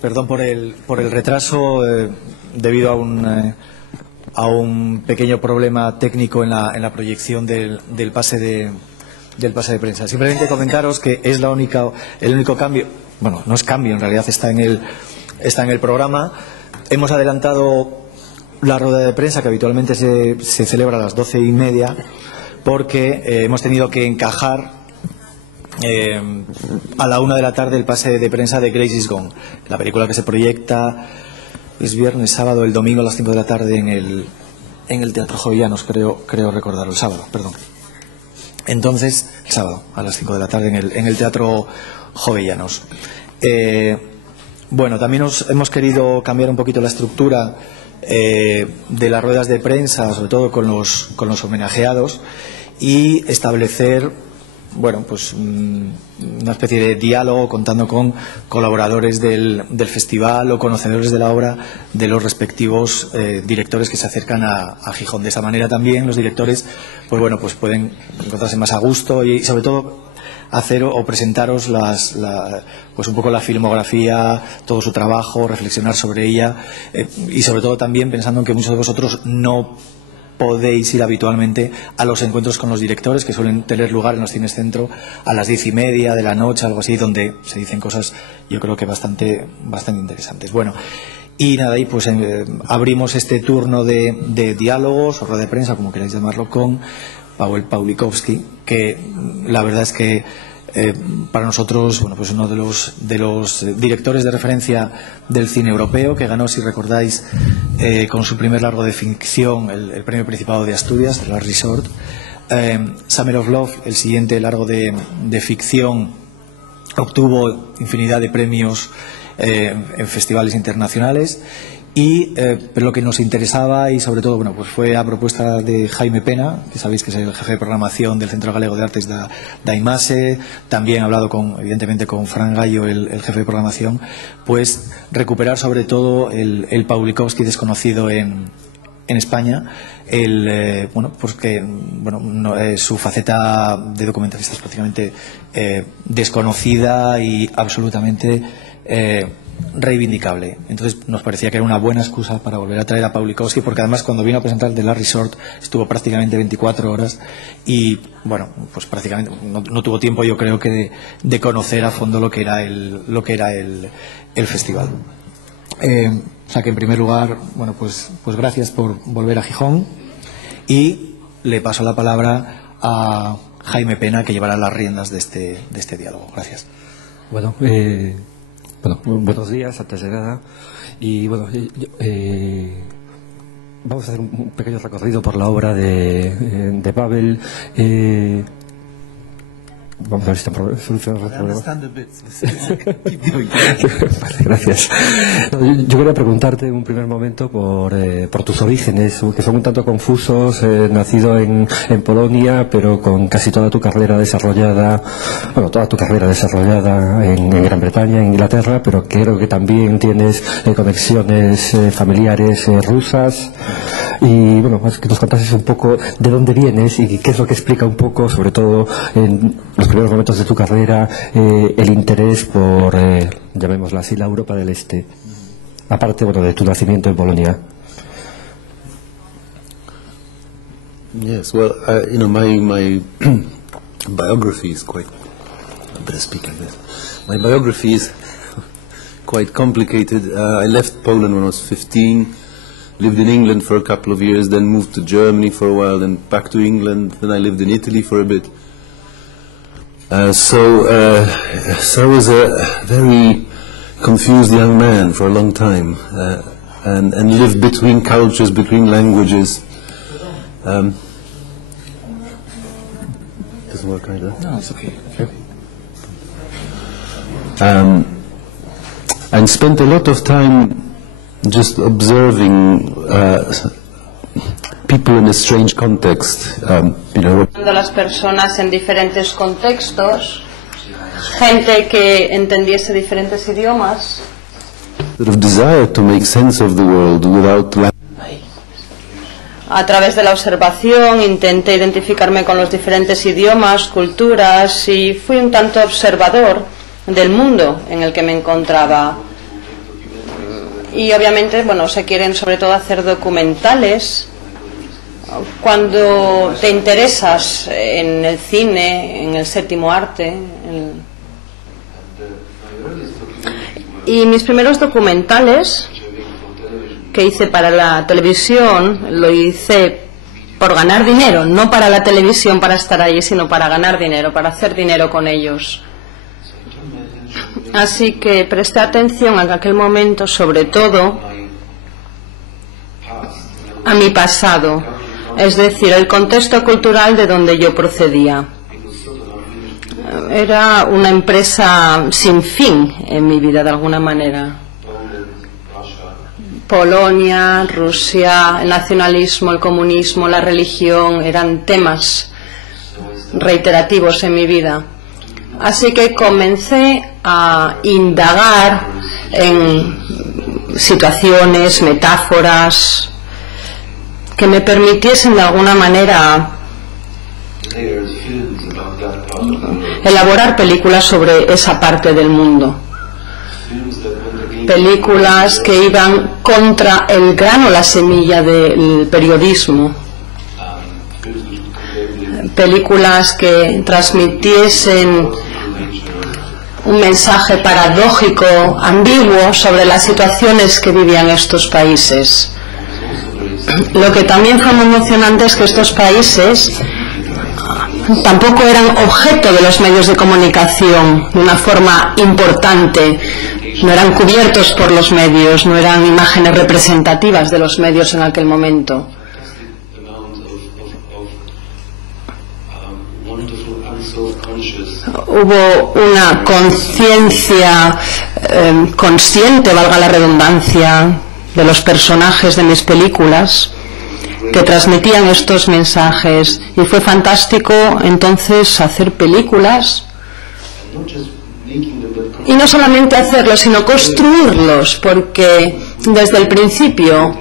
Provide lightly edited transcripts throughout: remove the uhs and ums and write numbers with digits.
Perdón por el retraso, debido a un pequeño problema técnico en la proyección del pase de prensa. Simplemente comentaros que es el único cambio, bueno, no es cambio, en realidad está en el programa. Hemos adelantado la rueda de prensa, que habitualmente se celebra a las 12:30, porque hemos tenido que encajar a la 1 de la tarde el pase de prensa de Grace is Gone, la película que se proyecta es viernes, sábado, el domingo a las 5 de la tarde en el Teatro Jovellanos, creo recordarlo, el sábado, perdón. Entonces, el sábado a las 5 de la tarde en el Teatro Jovellanos. Bueno, también hemos querido cambiar un poquito la estructura de las ruedas de prensa, sobre todo con los homenajeados, y establecer, bueno, pues una especie de diálogo contando con colaboradores del festival o conocedores de la obra de los respectivos directores que se acercan a Gijón. De esa manera también los directores, pues bueno, pues pueden encontrarse más a gusto y sobre todo hacer o presentaros pues un poco la filmografía, todo su trabajo, reflexionar sobre ella, y sobre todo también pensando en que muchos de vosotros no podéis ir habitualmente a los encuentros con los directores, que suelen tener lugar en los cines centro a las 10:30 de la noche, algo así, donde se dicen cosas, yo creo que bastante interesantes. Bueno, y nada, y pues abrimos este turno de diálogos o rueda de prensa, como queráis llamarlo, con Paweł Pawlikowski, que la verdad es que para nosotros, bueno, pues uno de los directores de referencia del cine europeo, que ganó, si recordáis, con su primer largo de ficción el premio Principado de Asturias, The Last Resort. Summer of Love, el siguiente largo de ficción, obtuvo infinidad de premios en festivales internacionales. Pero lo que nos interesaba, y sobre todo, bueno, pues fue a propuesta de Jaime Pena, que sabéis que es el jefe de programación del Centro Galego de Artes da Imase. También he hablado evidentemente con Fran Gallo, el jefe de programación, pues recuperar sobre todo el Pawlikowski desconocido en España, su faceta de documentalista es prácticamente desconocida y absolutamente reivindicable. Entonces nos parecía que era una buena excusa para volver a traer a Pawlikowski, porque además cuando vino a presentar The Last Resort estuvo prácticamente 24 horas y bueno, pues prácticamente no tuvo tiempo, yo creo, que de conocer a fondo lo que era el festival. O sea que, en primer lugar, bueno, pues gracias por volver a Gijón, y le paso la palabra a Jaime Pena, que llevará las riendas de este diálogo. Gracias. Bueno, buenos días, antes de nada. Y bueno, vamos a hacer un pequeño recorrido por la obra de Paweł. Vamos a ver si está solucionado el problema. Vale, gracias. Yo quería preguntarte en un primer momento por tus orígenes, que son un tanto confusos. Nacido en Polonia, pero con casi toda tu carrera desarrollada, en Gran Bretaña, en Inglaterra, pero creo que también tienes conexiones familiares rusas. Y bueno, que nos contases un poco de dónde vienes y qué es lo que explica un poco, sobre todo en los primeros momentos de tu carrera, el interés por, llamémosla así, la Europa del Este, aparte, bueno, de tu nacimiento en Polonia. Yes, well, my biography is quite. I better speak like this. My biography is quite complicated. I left Poland when I was 15. Lived in England for a couple of years, then moved to Germany for a while, then back to England, then I lived in Italy for a bit. So I was a very confused young man for a long time, and lived between cultures, between languages. Doesn't work either. No, it's okay. And spent a lot of time just observing people in a strange context, las personas en diferentes contextos, gente que entendiese diferentes idiomas. Sort of desire to make sense of the world without A través de la observación intenté identificarme con los diferentes idiomas, culturas, y fui un tanto observador del mundo en el que me encontraba. Y obviamente, bueno, se quieren sobre todo hacer documentales. Cuando te interesas en el cine, en el séptimo arte, y mis primeros documentales que hice para la televisión, lo hice por ganar dinero, no para la televisión para estar allí, sino para ganar dinero, para hacer dinero con ellos. Así que presté atención en aquel momento, sobre todo, a mi pasado, es decir, el contexto cultural de donde yo procedía. Era una empresa sin fin en mi vida, de alguna manera. Polonia, Rusia, el nacionalismo, el comunismo, la religión, eran temas reiterativos en mi vida. Así que comencé a indagar en situaciones, metáforas, que me permitiesen de alguna manera elaborar películas sobre esa parte del mundo. Películas que iban contra el grano, la semilla del periodismo. Películas que transmitiesen un mensaje paradójico, ambiguo, sobre las situaciones que vivían estos países. Lo que también fue muy emocionante es que estos países tampoco eran objeto de los medios de comunicación de una forma importante, no eran cubiertos por los medios, no eran imágenes representativas de los medios en aquel momento. Hubo una conciencia consciente, valga la redundancia, de los personajes de mis películas que transmitían estos mensajes, y fue fantástico entonces hacer películas y no solamente hacerlos sino construirlos, porque desde el principio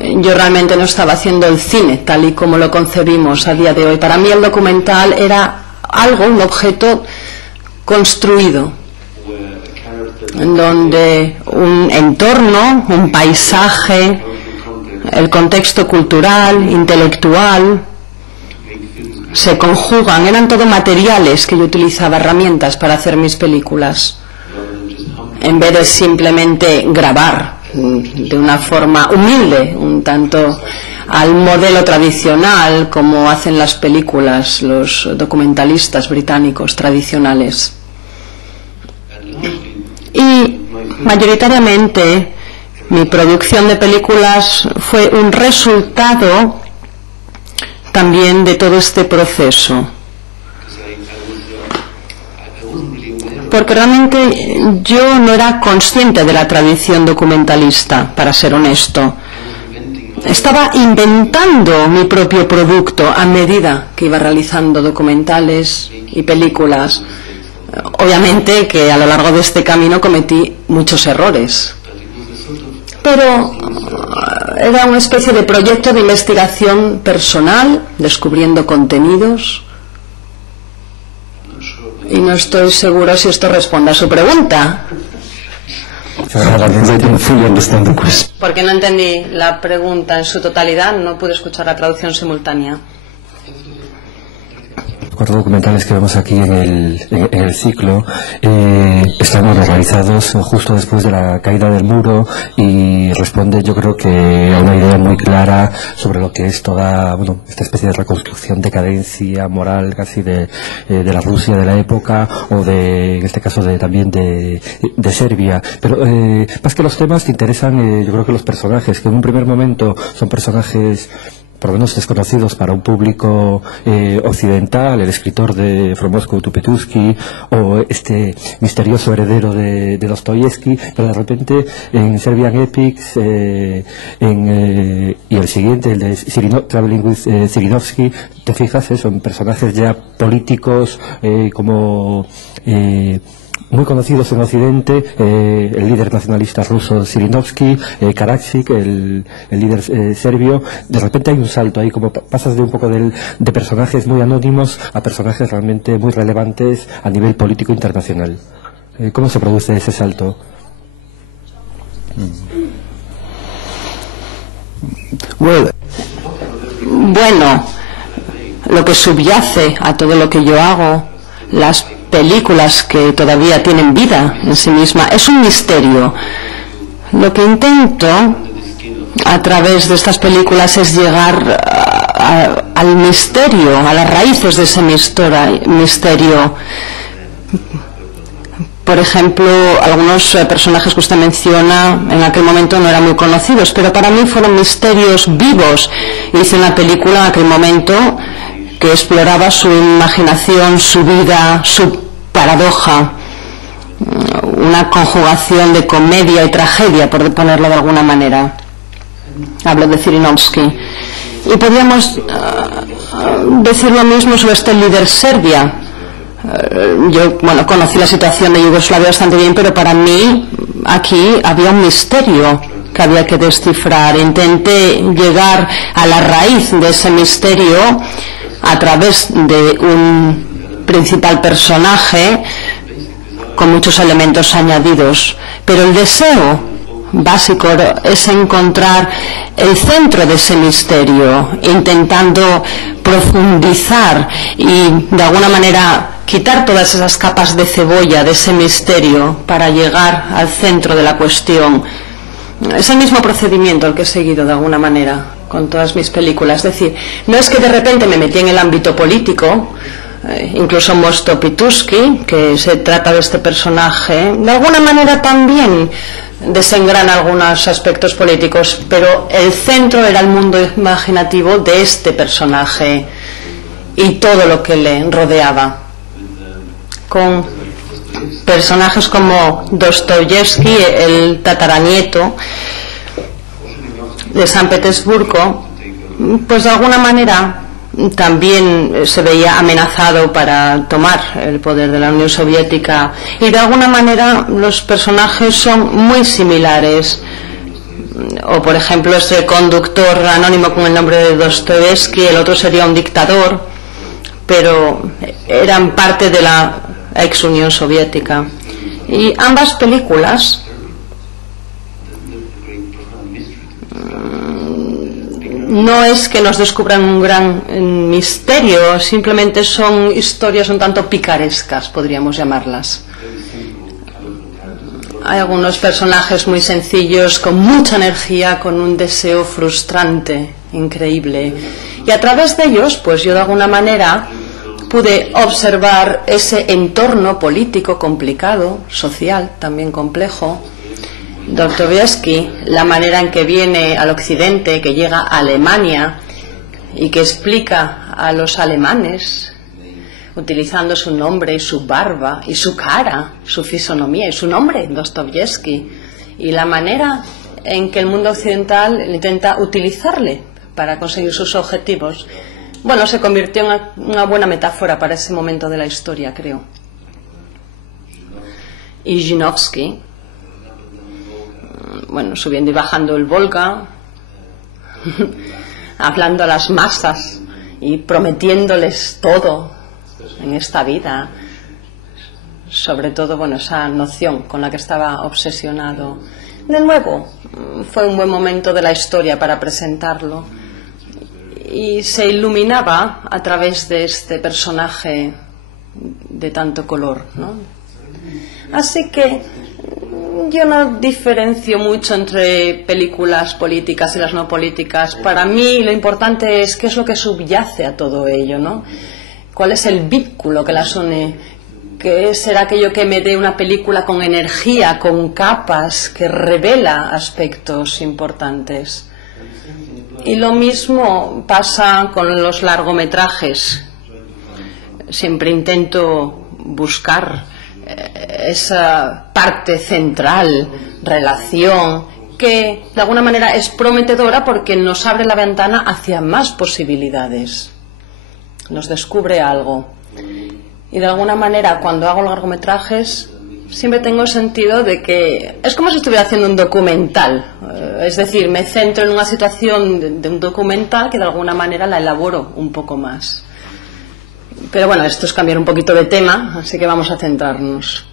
yo realmente no estaba haciendo el cine tal y como lo concebimos a día de hoy. Para mí el documental era algo, un objeto construido, en donde un entorno, un paisaje, el contexto cultural, intelectual, se conjugan. Eran todo materiales que yo utilizaba, herramientas para hacer mis películas, en vez de simplemente grabar de una forma humilde, un tanto al modelo tradicional, como hacen las películas los documentalistas británicos tradicionales. Y mayoritariamente mi producción de películas fue un resultado también de todo este proceso, porque realmente yo no era consciente de la tradición documentalista, para ser honesto. Estaba inventando mi propio producto a medida que iba realizando documentales y películas. Obviamente que a lo largo de este camino cometí muchos errores, pero era una especie de proyecto de investigación personal, descubriendo contenidos, y no estoy seguro si esto responde a su pregunta. Porque no entendí la pregunta en su totalidad, no pude escuchar la traducción simultánea. Los documentales que vemos aquí en el ciclo están realizados justo después de la caída del muro, y responde, yo creo, que a una idea muy clara sobre lo que es toda, bueno, esta especie de reconstrucción, decadencia moral casi de la Rusia de la época, o de, en este caso, también de Serbia. Pero más que los temas te interesan, yo creo que los personajes, que en un primer momento son personajes por lo menos desconocidos para un público occidental, el escritor de From Moscow to Petusky, o este misterioso heredero de Dostoyevsky, pero de repente en Serbian Epics y el siguiente, el de Traveling with Zirinovsky, te fijas, son personajes ya políticos como muy conocidos en Occidente, el líder nacionalista ruso Zirinovsky, Karadzic, el líder serbio. De repente hay un salto ahí, como pasas de un poco de personajes muy anónimos a personajes realmente muy relevantes a nivel político internacional. ¿Cómo se produce ese salto? Bueno, lo que subyace a todo lo que yo hago, las películas que todavía tienen vida en sí misma, es un misterio. Lo que intento a través de estas películas es llegar al misterio, a las raíces de ese misterio. Por ejemplo, algunos personajes que usted menciona en aquel momento no eran muy conocidos, pero para mí fueron misterios vivos. Hice una película en aquel momento que exploraba su imaginación, su vida, su paradoja, una conjugación de comedia y tragedia, por ponerlo de alguna manera. Hablo de Zirinovsky. Y podríamos decir lo mismo sobre este líder Serbia. Yo, bueno, conocí la situación de Yugoslavia bastante bien, pero para mí aquí había un misterio que había que descifrar. Intenté llegar a la raíz de ese misterio a través de un principal personaje con muchos elementos añadidos, pero el deseo básico es encontrar el centro de ese misterio, intentando profundizar y de alguna manera quitar todas esas capas de cebolla de ese misterio para llegar al centro de la cuestión. Es el mismo procedimiento el que he seguido de alguna manera con todas mis películas. Es decir, no es que de repente me metí en el ámbito político, incluso Mosto Pituski, que se trata de este personaje, de alguna manera también desengrana algunos aspectos políticos, pero el centro era el mundo imaginativo de este personaje y todo lo que le rodeaba. Con personajes como Dostoyevsky, el tataranieto de San Petersburgo, pues de alguna manera también se veía amenazado para tomar el poder de la Unión Soviética, y de alguna manera los personajes son muy similares. O por ejemplo este conductor anónimo con el nombre de Dostoyevsky, el otro sería un dictador, pero eran parte de la ex Unión Soviética. Y ambas películas no es que nos descubran un gran misterio, simplemente son historias un tanto picarescas, podríamos llamarlas. Hay algunos personajes muy sencillos, con mucha energía, con un deseo frustrante, increíble. Y a través de ellos, pues yo de alguna manera pude observar ese entorno político complicado, social también complejo. Dostoyevsky, la manera en que viene al occidente, que llega a Alemania y que explica a los alemanes, utilizando su nombre y su barba y su cara, su fisonomía y su nombre, Dostoyevsky, y la manera en que el mundo occidental intenta utilizarle para conseguir sus objetivos, bueno, se convirtió en una buena metáfora para ese momento de la historia, creo. Y Zhinovsky, bueno, subiendo y bajando el Volga, hablando a las masas y prometiéndoles todo en esta vida, sobre todo, bueno, esa noción con la que estaba obsesionado. De nuevo, fue un buen momento de la historia para presentarlo, y se iluminaba a través de este personaje de tanto color, ¿no? Así que yo no diferencio mucho entre películas políticas y las no políticas. Para mí lo importante es qué es lo que subyace a todo ello, ¿no? ¿Cuál es el vínculo que las une? ¿Qué será aquello que me dé una película con energía, con capas, que revela aspectos importantes? Y lo mismo pasa con los largometrajes. Siempre intento buscar esa parte central, relación, que de alguna manera es prometedora porque nos abre la ventana hacia más posibilidades, nos descubre algo. Y de alguna manera cuando hago largometrajes siempre tengo el sentido de que es como si estuviera haciendo un documental, es decir, me centro en una situación de un documental que de alguna manera la elaboro un poco más. Pero bueno, esto es cambiar un poquito de tema, así que vamos a centrarnos.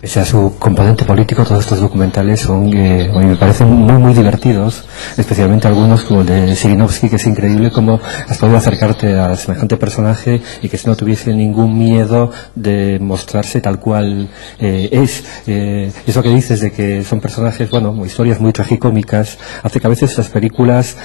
Pese a su componente político, todos estos documentales son, a mí me parecen muy divertidos, especialmente algunos como el de Sirinovsky, que es increíble cómo has podido acercarte a semejante personaje y que no tuviese ningún miedo de mostrarse tal cual es. Eso que dices de que son personajes, bueno, historias muy tragicómicas, hace que a veces las películas,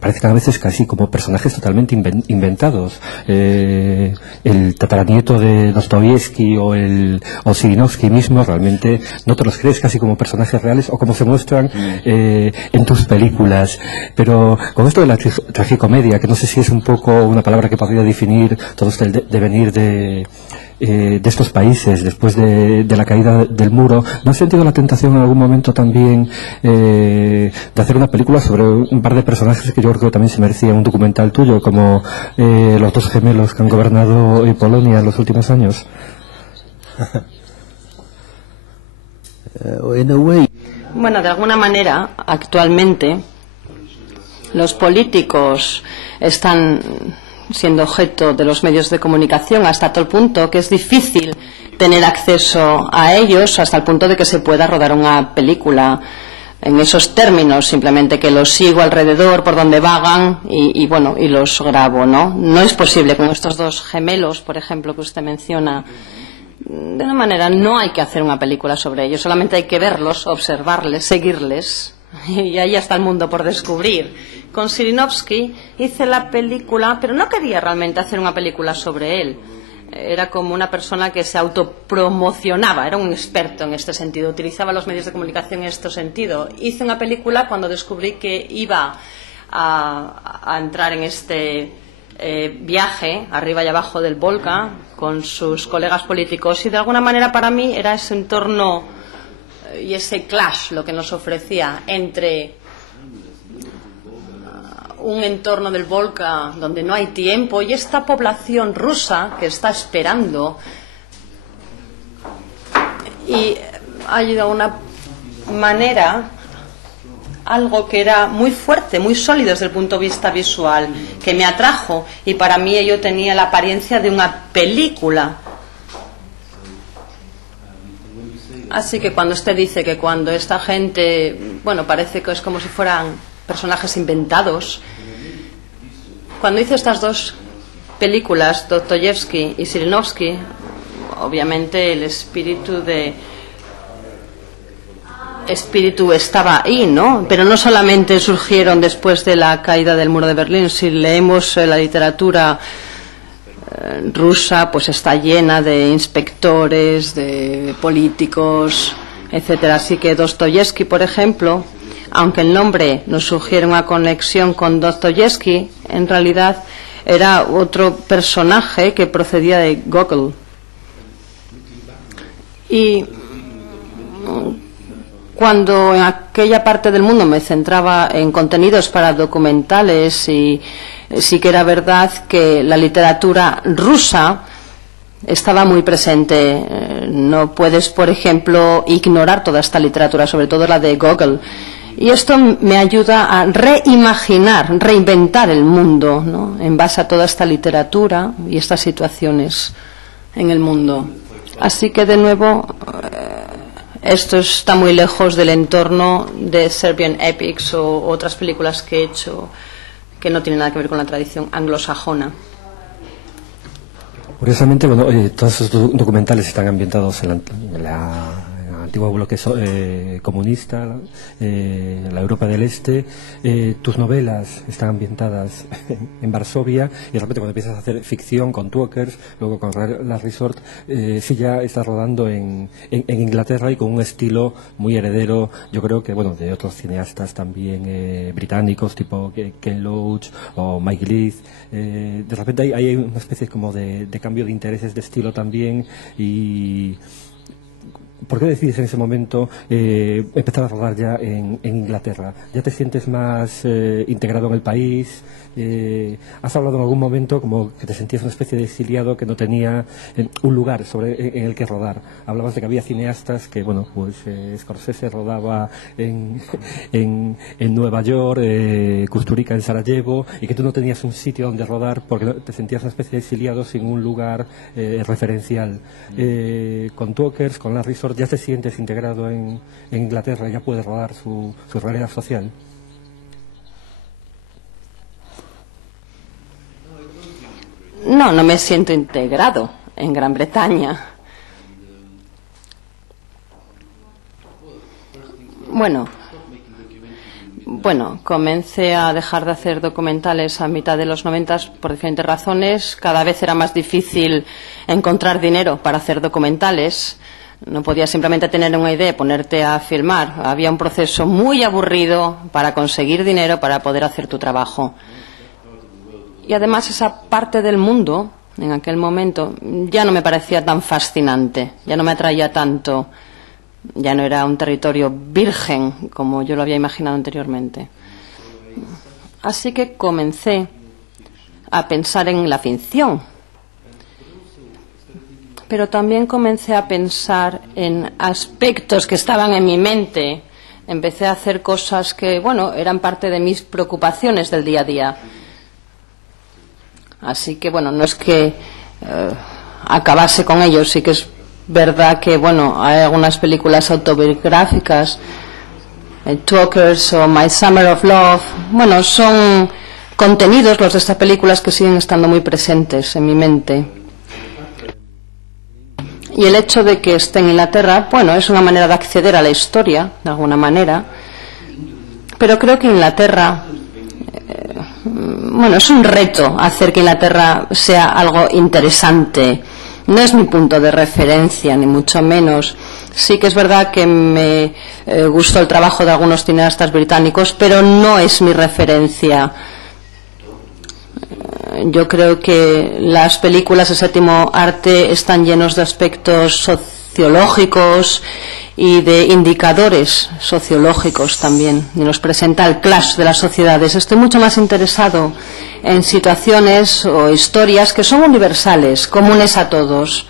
parezcan a veces casi como personajes totalmente inventados. El tataranieto de Dostoyevsky o Sirinovsky mismo, realmente no te los crees casi como personajes reales o como se muestran en tus películas. Pero con esto de la tragicomedia, que no sé si es un poco una palabra que podría definir todo este devenir de estos países después de la caída del muro, ¿no has sentido la tentación en algún momento también de hacer una película sobre un par de personajes que yo creo que también se merecía un documental tuyo, como los dos gemelos que han gobernado Polonia en los últimos años? Bueno, de alguna manera, actualmente, los políticos están siendo objeto de los medios de comunicación hasta tal punto que es difícil tener acceso a ellos, hasta el punto de que se pueda rodar una película en esos términos, simplemente que los sigo alrededor por donde vagan y los grabo, ¿no? No es posible con estos dos gemelos, por ejemplo, que usted menciona. De una manera, no hay que hacer una película sobre ellos, solamente hay que verlos, observarles, seguirles, y ahí está el mundo por descubrir. Con Sirinovsky hice la película, pero no quería realmente hacer una película sobre él. Era como una persona que se autopromocionaba, era un experto en este sentido, utilizaba los medios de comunicación en este sentido. Hice una película cuando descubrí que iba a entrar en este viaje arriba y abajo del Volga con sus colegas políticos, y de alguna manera para mí era ese entorno y ese clash lo que nos ofrecía entre un entorno del Volga donde no hay tiempo y esta población rusa que está esperando, y ha ido de una manera algo que era muy fuerte, muy sólido desde el punto de vista visual, que me atrajo, y para mí ello tenía la apariencia de una película. Así que cuando usted dice que cuando esta gente, parece que es como si fueran personajes inventados, cuando hice estas dos películas, Dostoyevsky y Sirinovsky, obviamente el espíritu estaba ahí, ¿no? Pero no solamente surgieron después de la caída del muro de Berlín. Si leemos la literatura rusa, pues está llena de inspectores, de políticos, etcétera. Así que Dostoyevsky, por ejemplo, aunque el nombre nos sugiere una conexión con Dostoyevsky, en realidad era otro personaje que procedía de Gogol. Y cuando en aquella parte del mundo me centraba en contenidos para documentales, y sí que era verdad que la literatura rusa estaba muy presente. No puedes, por ejemplo, ignorar toda esta literatura, sobre todo la de Gogol. Y esto me ayuda a reimaginar, reinventar el mundo, ¿no?, en base a toda esta literatura y estas situaciones en el mundo. Así que, de nuevo, esto está muy lejos del entorno de Serbian Epics o otras películas que he hecho que no tienen nada que ver con la tradición anglosajona. Curiosamente, todos esos documentales están ambientados en la antiguo bloque comunista, la Europa del Este. Tus novelas están ambientadas en Varsovia, y de repente cuando empiezas a hacer ficción con Twokers, luego con Last Resort, sí ya estás rodando en Inglaterra, y con un estilo muy heredero, yo creo que de otros cineastas también británicos, tipo Ken Loach o Mike Leith. De repente hay una especie como de cambio de intereses de estilo también, y ¿por qué decides en ese momento empezar a rodar ya en Inglaterra? ¿Ya te sientes más integrado en el país? ¿Has hablado en algún momento como que te sentías una especie de exiliado que no tenía un lugar en el que rodar? Hablabas de que había cineastas que, bueno, pues Scorsese rodaba en Nueva York, Kusturica en Sarajevo, y que tú no tenías un sitio donde rodar porque te sentías una especie de exiliado sin un lugar referencial. Con Talkers, con Last Resort, ¿ya te sientes integrado en Inglaterra? ¿Ya puedes rodar su realidad social? No, no me siento integrado en Gran Bretaña. Bueno, comencé a dejar de hacer documentales a mitad de los 90 por diferentes razones. Cada vez era más difícil encontrar dinero para hacer documentales. No podías simplemente tener una idea y ponerte a filmar. Había un proceso muy aburrido para conseguir dinero para poder hacer tu trabajo. Y además esa parte del mundo, en aquel momento, ya no me parecía tan fascinante, ya no me atraía tanto, ya no era un territorio virgen como yo lo había imaginado anteriormente. Así que comencé a pensar en la ficción, pero también comencé a pensar en aspectos que estaban en mi mente. Empecé a hacer cosas que, bueno, eran parte de mis preocupaciones del día a día. Así que, bueno, no es que acabase con ello, sí que es verdad que, bueno, hay algunas películas autobiográficas, Talkers o My Summer of Love, bueno, son contenidos los de estas películas que siguen estando muy presentes en mi mente. Y el hecho de que esté en Inglaterra, bueno, es una manera de acceder a la historia, de alguna manera, pero creo que Inglaterra... Bueno, es un reto hacer que Inglaterra sea algo interesante. No es mi punto de referencia, ni mucho menos. Sí que es verdad que me gustó el trabajo de algunos cineastas británicos, pero no es mi referencia. Yo creo que las películas de séptimo arte están llenos de aspectos sociológicos y de indicadores sociológicos también, y nos presenta el clash de las sociedades. Estoy mucho más interesado en situaciones o historias que son universales, comunes a todos,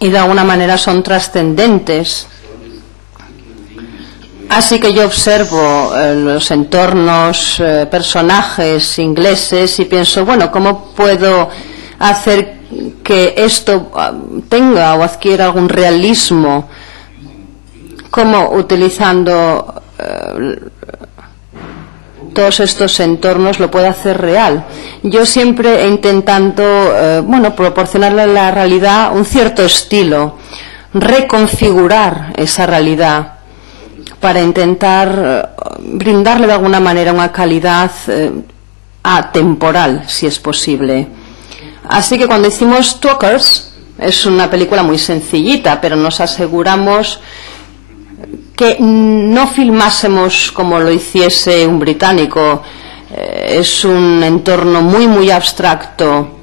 y de alguna manera son trascendentes. Así que yo observo los entornos, personajes ingleses, y pienso, bueno, ¿cómo puedo hacer que esto tenga o adquiera algún realismo? ¿Cómo utilizando todos estos entornos lo puedo hacer real? Yo siempre he intentado, bueno, proporcionarle a la realidad un cierto estilo, reconfigurar esa realidad para intentar brindarle de alguna manera una calidad atemporal, si es posible. Así que cuando hicimos Talkers, es una película muy sencillita, pero nos aseguramos que no filmásemos como lo hiciese un británico. Es un entorno muy abstracto,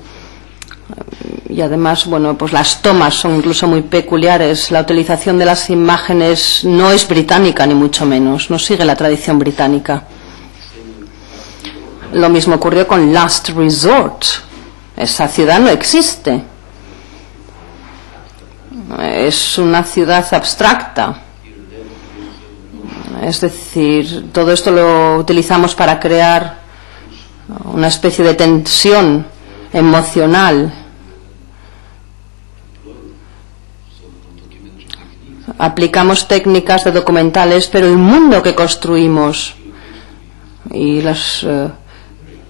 y además, bueno, pues las tomas son incluso muy peculiares. La utilización de las imágenes no es británica, ni mucho menos, no sigue la tradición británica. Lo mismo ocurrió con Last Resort. Esa ciudad no existe. Es una ciudad abstracta. Es decir, todo esto lo utilizamos para crear una especie de tensión emocional. Aplicamos técnicas de documentales, pero el mundo que construimos y los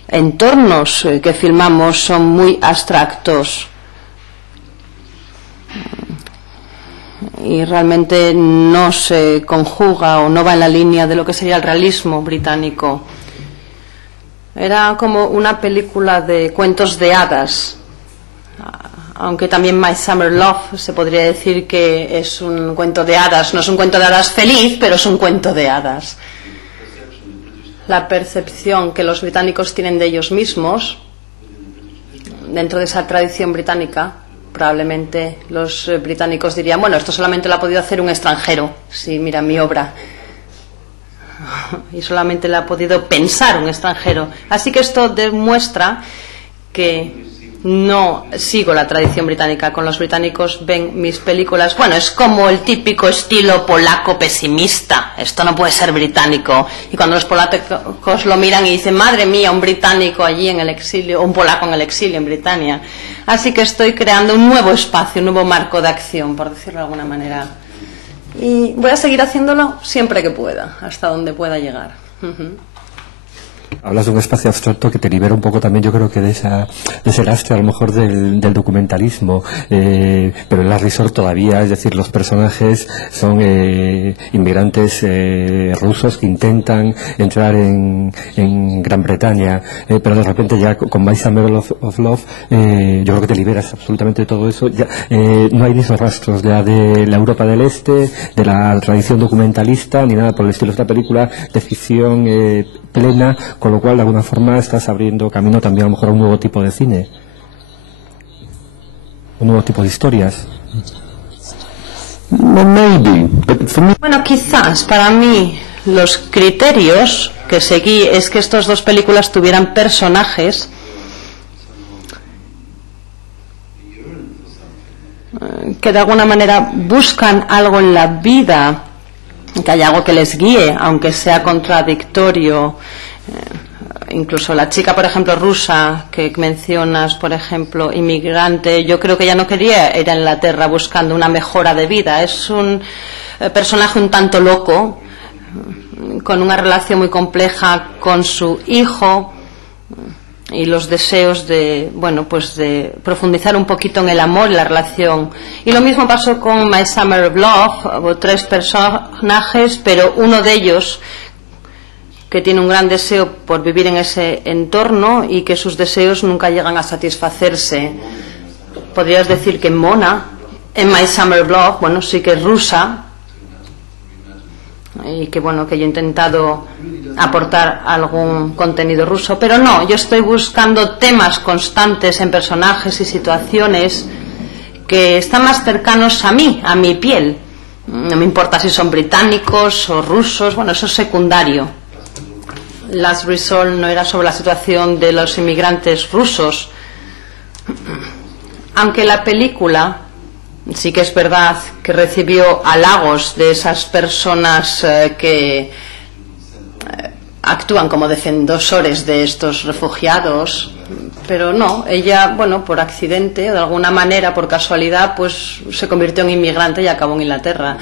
entornos que filmamos son muy abstractos, y realmente no se conjuga o no va en la línea de lo que sería el realismo británico. Era como una película de cuentos de hadas, aunque también My Summer Love se podría decir que es un cuento de hadas. No es un cuento de hadas feliz, pero es un cuento de hadas. La percepción que los británicos tienen de ellos mismos, dentro de esa tradición británica, probablemente los británicos dirían, bueno, esto solamente lo ha podido hacer un extranjero, si mira mi obra, y solamente lo ha podido pensar un extranjero. Así que esto demuestra que no sigo la tradición británica. Con los británicos ven mis películas, bueno, es como el típico estilo polaco pesimista, esto no puede ser británico, y cuando los polacos lo miran y dicen, madre mía, un británico allí en el exilio, un polaco en el exilio en Britania. Así que estoy creando un nuevo espacio, un nuevo marco de acción, por decirlo de alguna manera, y voy a seguir haciéndolo siempre que pueda, hasta donde pueda llegar. Hablas de un espacio abstracto que te libera un poco también, yo creo que de ese lastre a lo mejor del documentalismo, pero en Last Resort todavía, es decir, los personajes son inmigrantes rusos que intentan entrar en Gran Bretaña, pero de repente ya con My Summer of Love yo creo que te liberas absolutamente de todo eso. Ya, no hay ni esos rastros ya de la Europa del Este, de la tradición documentalista, ni nada por el estilo. Esta película de ficción plena, con lo cual de alguna forma estás abriendo camino también a lo mejor a un nuevo tipo de cine, un nuevo tipo de historias. Bueno, quizás para mí los criterios que seguí es que estas dos películas tuvieran personajes que de alguna manera buscan algo en la vida, que haya algo que les guíe, aunque sea contradictorio. Incluso la chica, por ejemplo, rusa, que mencionas, por ejemplo, inmigrante, yo creo que ella no quería ir a Inglaterra buscando una mejora de vida. Es un personaje un tanto loco, con una relación muy compleja con su hijo y los deseos de, bueno, pues de profundizar un poquito en el amor y la relación. Y lo mismo pasó con My Summer of Love. Hubo 3 personajes, pero uno de ellos que tiene un gran deseo por vivir en ese entorno y que sus deseos nunca llegan a satisfacerse. Podrías decir que Mona, en My Summer of Love, bueno, sí que es rusa, y que bueno, que yo he intentado aportar algún contenido ruso, pero no, yo estoy buscando temas constantes en personajes y situaciones que están más cercanos a mí, a mi piel. No me importa si son británicos o rusos, bueno, eso es secundario. Last Resort no era sobre la situación de los inmigrantes rusos, aunque la película sí que es verdad que recibió halagos de esas personas que actúan como defensores de estos refugiados, pero no, ella, bueno, por accidente o de alguna manera, por casualidad, pues se convirtió en inmigrante y acabó en Inglaterra.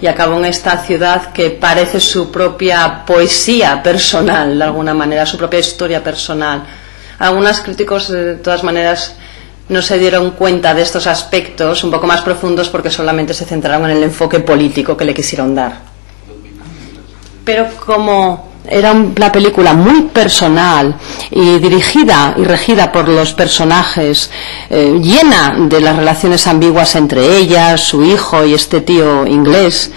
Y acabó en esta ciudad que parece su propia poesía personal, de alguna manera, su propia historia personal. Algunos críticos, de todas maneras, no se dieron cuenta de estos aspectos un poco más profundos porque solamente se centraron en el enfoque político que le quisieron dar. Pero como era una película muy personal y dirigida y regida por los personajes, llena de las relaciones ambiguas entre ellas, su hijo y este tío inglés,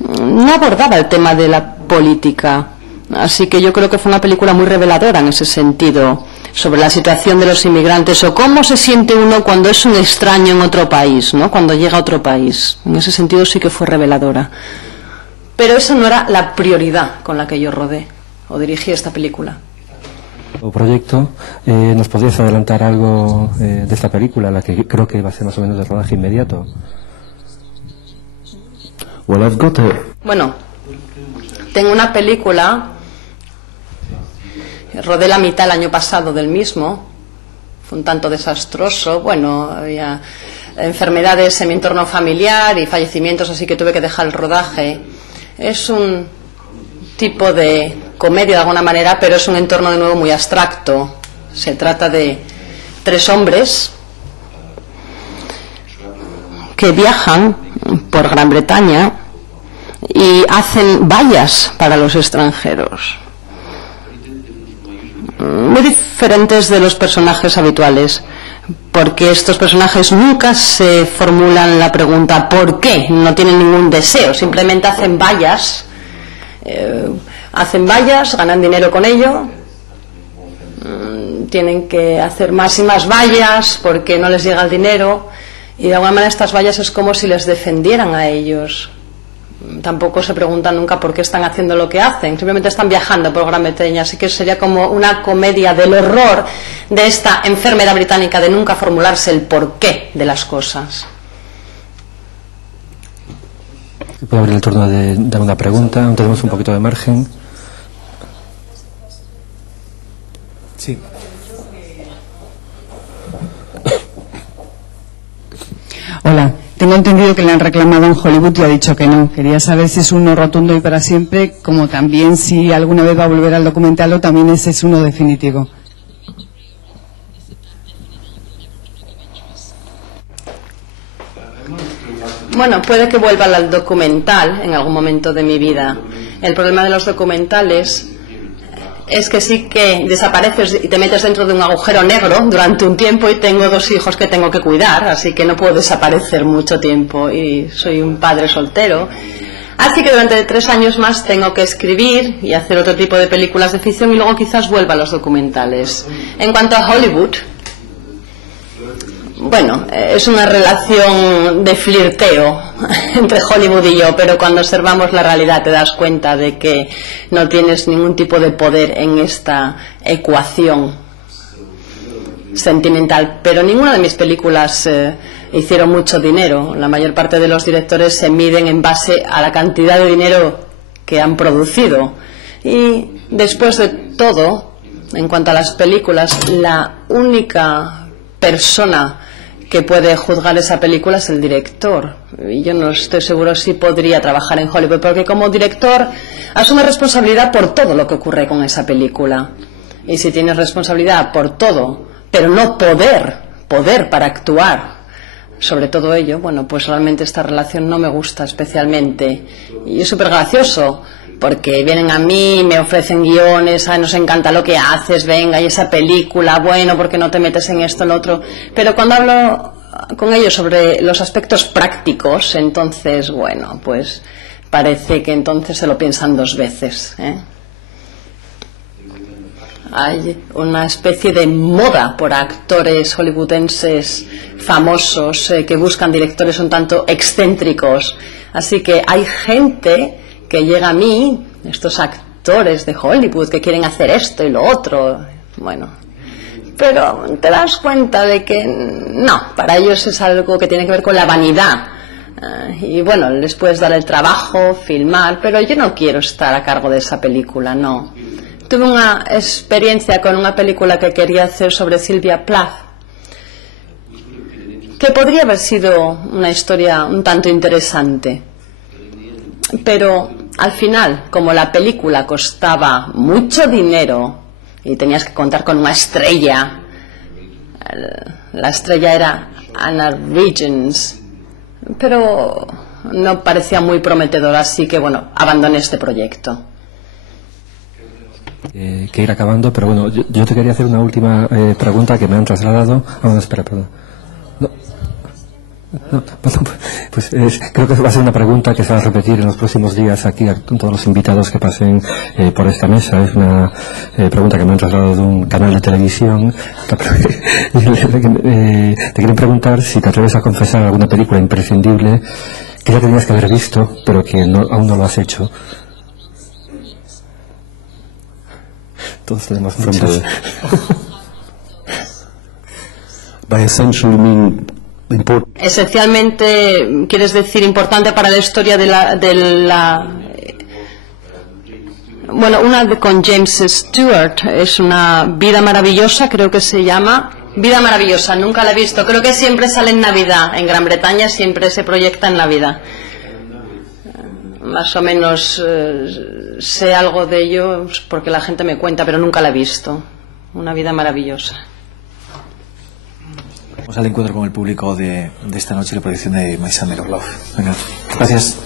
no abordaba el tema de la política. Así que yo creo que fue una película muy reveladora en ese sentido, sobre la situación de los inmigrantes o cómo se siente uno cuando es un extraño en otro país, ¿no? Cuando llega a otro país. En ese sentido sí que fue reveladora. Pero esa no era la prioridad con la que yo rodé o dirigí esta película. O proyecto, ¿nos podrías adelantar algo de esta película, la que creo que va a ser más o menos de rodaje inmediato? Bueno, tengo una película, rodé la mitad el año pasado del mismo, fue un tanto desastroso, bueno, había enfermedades en mi entorno familiar y fallecimientos, así que tuve que dejar el rodaje. Es un tipo de comedia de alguna manera, pero es un entorno de nuevo muy abstracto. Se trata de 3 hombres que viajan por Gran Bretaña y hacen vallas para los extranjeros, muy diferentes de los personajes habituales, porque estos personajes nunca se formulan la pregunta ¿por qué? No tienen ningún deseo, simplemente hacen vallas, ganan dinero con ello, tienen que hacer más y más vallas porque no les llega el dinero, y de alguna manera estas vallas es como si les defendieran a ellos. Tampoco se preguntan nunca por qué están haciendo lo que hacen, simplemente están viajando por Gran Bretaña, así que sería como una comedia del horror de esta enfermedad británica de nunca formularse el porqué de las cosas. Puedo abrir el turno de dar una pregunta, aún tenemos un poquito de margen. Sí. Hola, tengo entendido que le han reclamado en Hollywood y ha dicho que no. Quería saber si es un no rotundo y para siempre, como también si alguna vez va a volver al documental o también ese es uno definitivo. Bueno, puede que vuelva al documental en algún momento de mi vida. El problema de los documentales es que sí que desapareces y te metes dentro de un agujero negro durante un tiempo, y tengo 2 hijos que tengo que cuidar, así que no puedo desaparecer mucho tiempo, y soy un padre soltero. Así que durante 3 años más tengo que escribir y hacer otro tipo de películas de ficción, y luego quizás vuelva a los documentales. En cuanto a Hollywood, bueno, es una relación de flirteo entre Hollywood y yo, pero cuando observamos la realidad te das cuenta de que no tienes ningún tipo de poder en esta ecuación sentimental. Pero ninguna de mis películas hicieron mucho dinero. La mayor parte de los directores se miden en base a la cantidad de dinero que han producido. Y después de todo, en cuanto a las películas, la única persona que puede juzgar esa película es el director, y yo no estoy seguro si podría trabajar en Hollywood, porque como director asume responsabilidad por todo lo que ocurre con esa película, y si tienes responsabilidad por todo pero no poder para actuar sobre todo ello, bueno, pues realmente esta relación no me gusta especialmente. Y es súper gracioso porque vienen a mí, me ofrecen guiones, nos encanta lo que haces, venga, y esa película, bueno, ¿por qué no te metes en esto, en lo otro? Pero cuando hablo con ellos sobre los aspectos prácticos, entonces, bueno, pues parece que entonces se lo piensan 2 veces, ¿eh? Hay una especie de moda por actores hollywoodenses famosos que buscan directores un tanto excéntricos. Así que hay gente que llega a mí, estos actores de Hollywood que quieren hacer esto y lo otro, bueno, pero te das cuenta de que no, para ellos es algo que tiene que ver con la vanidad. Y bueno, les puedes dar el trabajo, filmar, pero yo no quiero estar a cargo de esa película, no. Tuve una experiencia con una película que quería hacer sobre Sylvia Plath, que podría haber sido una historia un tanto interesante, pero al final, como la película costaba mucho dinero y tenías que contar con una estrella, la estrella era Anna Regens, pero no parecía muy prometedor, así que bueno, abandoné este proyecto. Que ir acabando, pero bueno, yo te quería hacer una última pregunta que me han trasladado. No, espera, perdón. Pues creo que va a ser una pregunta que se va a repetir en los próximos días aquí con todos los invitados que pasen por esta mesa. Es una pregunta que me han trasladado de un canal de televisión. Te quieren preguntar si te atreves a confesar alguna película imprescindible que ya tenías que haber visto, pero que aún no lo has hecho. Todos tenemos muchas. By essential, you mean important. Esencialmente, ¿quieres decir importante para la historia de la bueno, una con James Stewart, es una Vida maravillosa, creo que se llama. Vida maravillosa, nunca la he visto, creo que siempre sale en Navidad, en Gran Bretaña siempre se proyecta en Navidad. Más o menos sé algo de ello porque la gente me cuenta, pero nunca la he visto. Una vida maravillosa. Vamos al encuentro con el público de esta noche, la proyección de My Summer of Love. Venga, gracias.